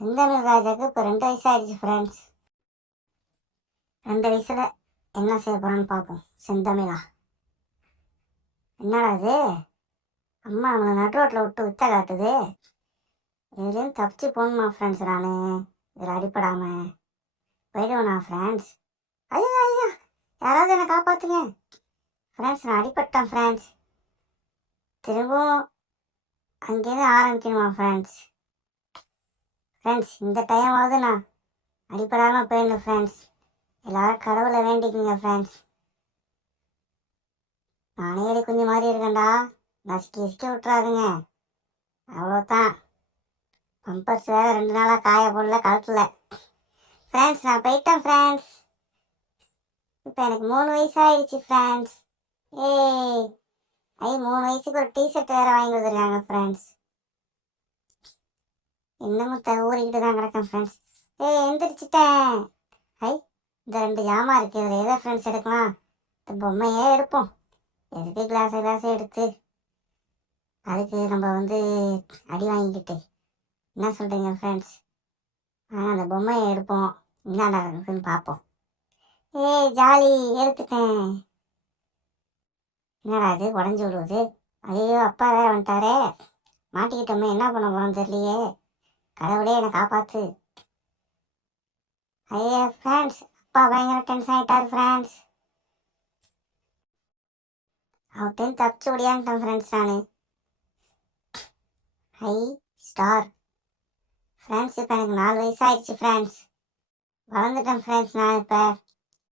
செந்தமிழ் ராஜாவுக்கு இப்போ 2 வயசாகிடுச்சு ஃப்ரெண்ட்ஸ். 2 வயசில் என்ன செய்ய போகிறான்னு பார்ப்போம். செந்தமிழா என்னடா இது, அம்மா அவனை நடு ரோட்டில் விட்டு வித்த காட்டுது. இதுலேருந்து தப்பிச்சு போகணுமா ஃப்ரெண்ட்ஸ்? நான் இதில் அடிப்படாமல் போயிடுவேண்ணா ஃப்ரெண்ட்ஸ். ஐயோ ஐயோ, யாராவது என்னை காப்பாற்றுங்க ஃப்ரெண்ட்ஸ். நான் அடிப்பட்டேன் ஃப்ரெண்ட்ஸ். திரும்பவும் அங்கேருந்து ஆரம்பிக்கணுமா ஃப்ரெண்ட்ஸ்? ஃப்ரெண்ட்ஸ் இந்த டைமாவது நான் அடிப்படாமல் போயிடணும் ஃப்ரெண்ட்ஸ். எல்லாரும் கடவுளை வேண்டிக்குங்க ஃப்ரெண்ட்ஸ். நானே எலி குஞ்சு மாதிரி இருக்கேன்டா, நசுக்கி விட்டுறாதுங்க. அவ்வளோதான். பம்பர்ஸ் வேறு 2 நாளாக காய போடல கலட்டில் ஃப்ரெண்ட்ஸ். நான் போயிட்டேன் ஃப்ரெண்ட்ஸ். இப்போ எனக்கு 3 வயசாகிடுச்சு ஃப்ரெண்ட்ஸ். ஏய் 3 வயசுக்கு ஒரு டிஷர்ட் வேறு வாங்கி கொடுத்துருக்காங்க ஃப்ரெண்ட்ஸ். இன்னமும் ஊறிக்கிட்டு தான் கிடக்கேன் ஃப்ரெண்ட்ஸ். எந்திரிச்சிட்டேன். இந்த 2 ஜாமா இருக்குது, இதில் எதை ஃப்ரெண்ட்ஸ் எடுக்கலாம்? இந்த பொம்மையே எடுப்போம். எதுக்கு கிளாஸ் எடுத்து அதுக்கு நம்ம அடி வாங்கிக்கிட்டு என்ன சொல்கிறீங்க ஃப்ரெண்ட்ஸ்? அந்த பொம்மையை எடுப்போம், என்ன இருக்குன்னு பார்ப்போம். ஜாலி, எடுத்துட்டேன். என்னடா அது உடஞ்சி விடுவது? ஐயோ அப்பா வேற வந்துட்டாரே, மாட்டிக்கிட்டோமே, என்ன பண்ண போகிறோம் தெரியலையே. கடவுளே என்னை காப்பாற்று. ஐயா ஃப்ரெண்ட்ஸ், அப்பா பயங்கர டென்ஷன் ஆகிட்டார் ஃப்ரெண்ட்ஸ். அவர்கிட்ட தப்பிச்சு ஓடியான்ட்டேன் ஃப்ரெண்ட்ஸ். நான் ஸ்டார் ஃப்ரெண்ட்ஸ். இப்போ எனக்கு 4 வயசாகிடுச்சு ஃப்ரெண்ட்ஸ். வளர்ந்துட்டேன் ஃப்ரெண்ட்ஸ். நான் இப்போ